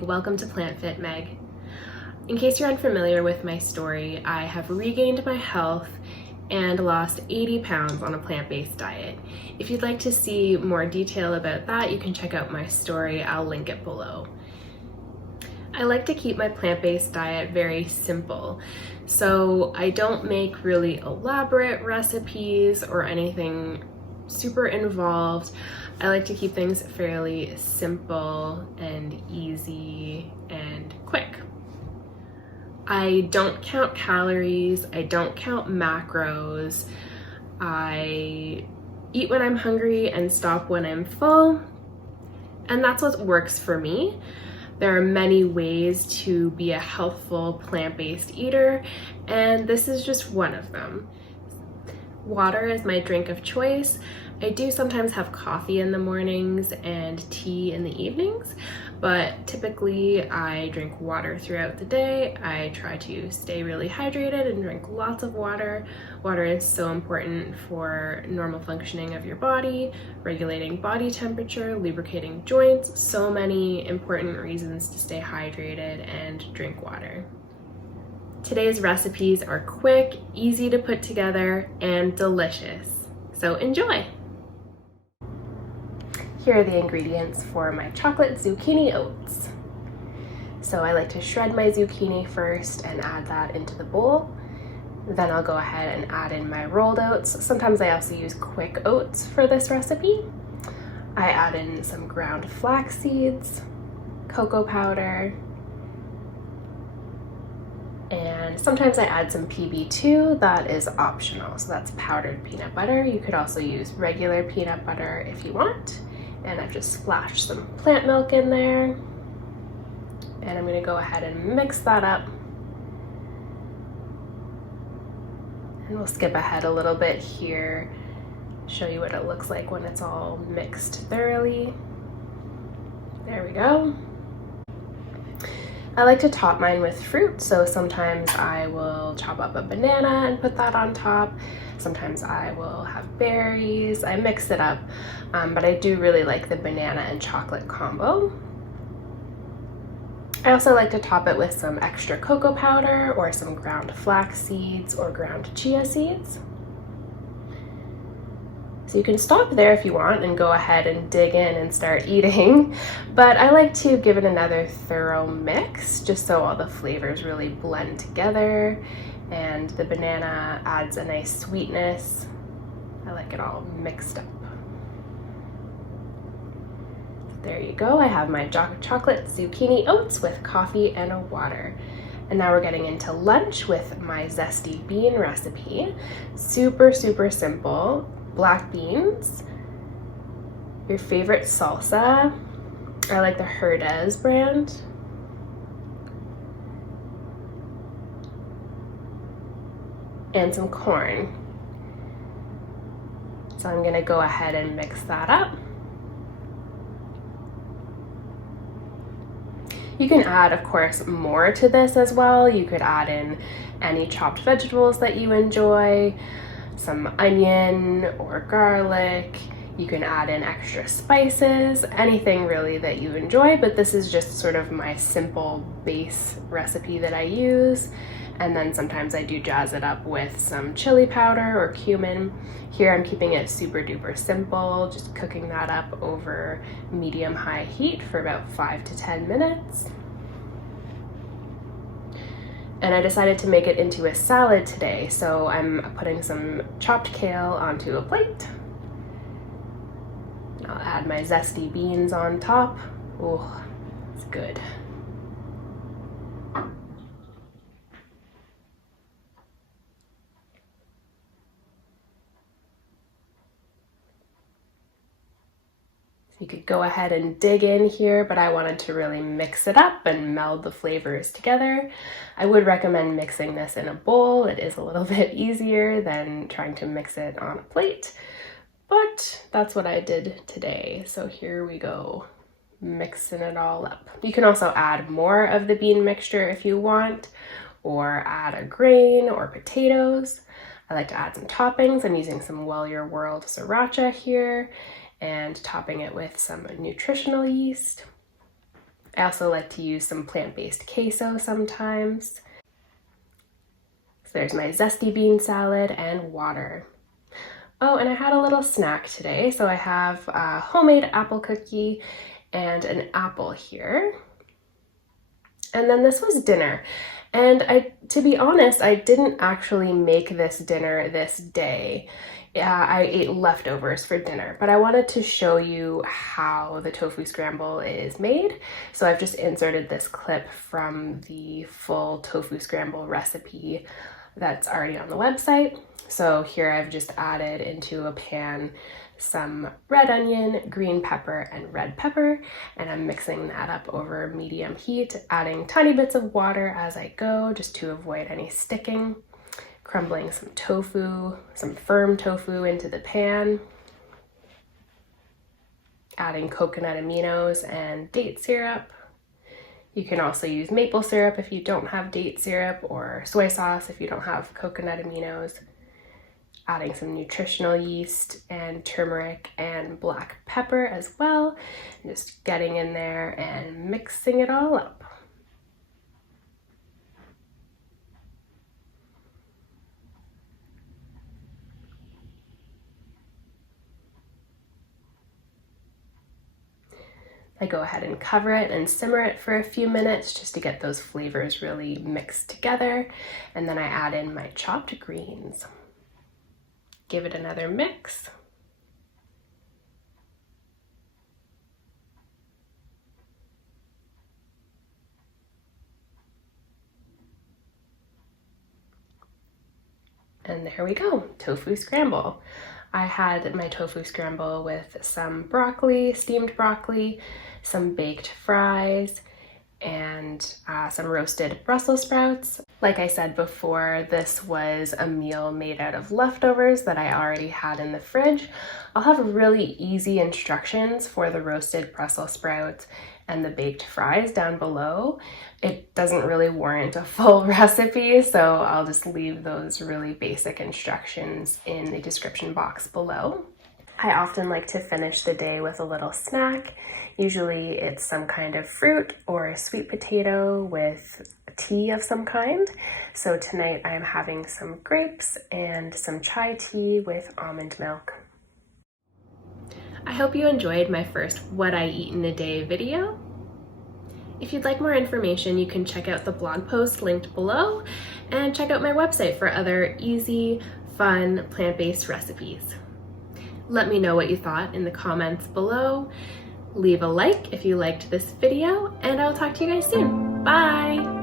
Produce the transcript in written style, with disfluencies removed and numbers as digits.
Meg. Welcome to Plant Fit Meg. In case you're unfamiliar with my story, I have regained my health and lost 80 pounds on a plant-based diet. If you'd like to see more detail about that, you can check out my story. I'll link it below. I like to keep my plant-based diet very simple, so I don't make really elaborate recipes or anything super involved. I like to keep things fairly simple and easy and quick. I don't count calories, I don't count macros. I eat when I'm hungry and stop when I'm full, and that's what works for me. There are many ways to be a healthful plant-based eater, and this is just one of them. Water is my drink of choice. I do sometimes have coffee in the mornings and tea in the evenings, but typically I drink water throughout the day. I try to stay really hydrated and drink lots of water. Water is so important for normal functioning of your body, regulating body temperature, lubricating joints, so many important reasons to stay hydrated and drink water. Today's recipes are quick, easy to put together, and delicious. So enjoy! Here are the ingredients for my chocolate zucchini oats. So I like to shred my zucchini first and add that into the bowl. Then I'll go ahead and add in my rolled oats. Sometimes I also use quick oats for this recipe. I add in some ground flax seeds, cocoa powder, and sometimes I add some PB2, that is optional, so that's powdered peanut butter. You could also use regular peanut butter if you want. And I've just splashed some plant milk in there. And I'm gonna go ahead and mix that up. And we'll skip ahead a little bit here, show you what it looks like when it's all mixed thoroughly. There we go. I like to top mine with fruit, so sometimes I will chop up a banana and put that on top. Sometimes I will have berries. I mix it up, but I do really like the banana and chocolate combo. I also like to top it with some extra cocoa powder or some ground flax seeds or ground chia seeds. So you can stop there if you want and go ahead and dig in and start eating, but I like to give it another thorough mix just so all the flavors really blend together, and the banana adds a nice sweetness. I like it all mixed up. There you go, I have my chocolate zucchini oats with coffee and water. And now we're getting into lunch with my zesty bean recipe. Super, super simple. Black beans, your favorite salsa. I like the Herdez brand. And some corn. So I'm gonna go ahead and mix that up. You can add, of course, more to this as well. You could add in any chopped vegetables that you enjoy, some onion or garlic. You can add in extra spices, anything really that you enjoy, but this is just sort of my simple base recipe that I use. And then sometimes I do jazz it up with some chili powder or cumin. Here I'm keeping it super duper simple, just cooking that up over medium-high heat for about 5 to 10 minutes. And I decided to make it into a salad today, so I'm putting some chopped kale onto a plate. I'll add my zesty beans on top. Oh, it's good. You could go ahead and dig in here, but I wanted to really mix it up and meld the flavors together. I would recommend mixing this in a bowl. It is a little bit easier than trying to mix it on a plate, but that's what I did today. So here we go, mixing it all up. You can also add more of the bean mixture if you want, or add a grain or potatoes. I like to add some toppings. I'm using some Well Your World sriracha here and topping it with some nutritional yeast. I also like to use some plant-based queso sometimes. So there's my zesty bean salad and water. Oh, and I had a little snack today. So I have a homemade apple cookie and an apple here. And then this was dinner. And to be honest, I didn't actually make this dinner this day. I ate leftovers for dinner, but I wanted to show you how the tofu scramble is made. So I've just inserted this clip from the full tofu scramble recipe that's already on the website. So here I've just added into a pan some red onion, green pepper, and red pepper, and I'm mixing that up over medium heat, adding tiny bits of water as I go just to avoid any sticking, crumbling some tofu, some firm tofu into the pan, adding coconut aminos and date syrup. You can also use maple syrup if you don't have date syrup, or soy sauce if you don't have coconut aminos. Adding some nutritional yeast and turmeric and black pepper as well. And just getting in there and mixing it all up. I go ahead and cover it and simmer it for a few minutes just to get those flavors really mixed together. And then I add in my chopped greens. Give it another mix. And there we go, tofu scramble. I had my tofu scramble with some broccoli, steamed broccoli, some baked fries, and some roasted Brussels sprouts. Like I said before, this was a meal made out of leftovers that I already had in the fridge. I'll have really easy instructions for the roasted Brussels sprouts and the baked fries down below. It doesn't really warrant a full recipe, so I'll just leave those really basic instructions in the description box below. I often like to finish the day with a little snack. Usually it's some kind of fruit or a sweet potato with tea of some kind. So tonight I'm having some grapes and some chai tea with almond milk. I hope you enjoyed my first What I Eat in a Day video. If you'd like more information, you can check out the blog post linked below and check out my website for other easy, fun, plant-based recipes. Let me know what you thought in the comments below. Leave a like if you liked this video, and I'll talk to you guys soon. Bye!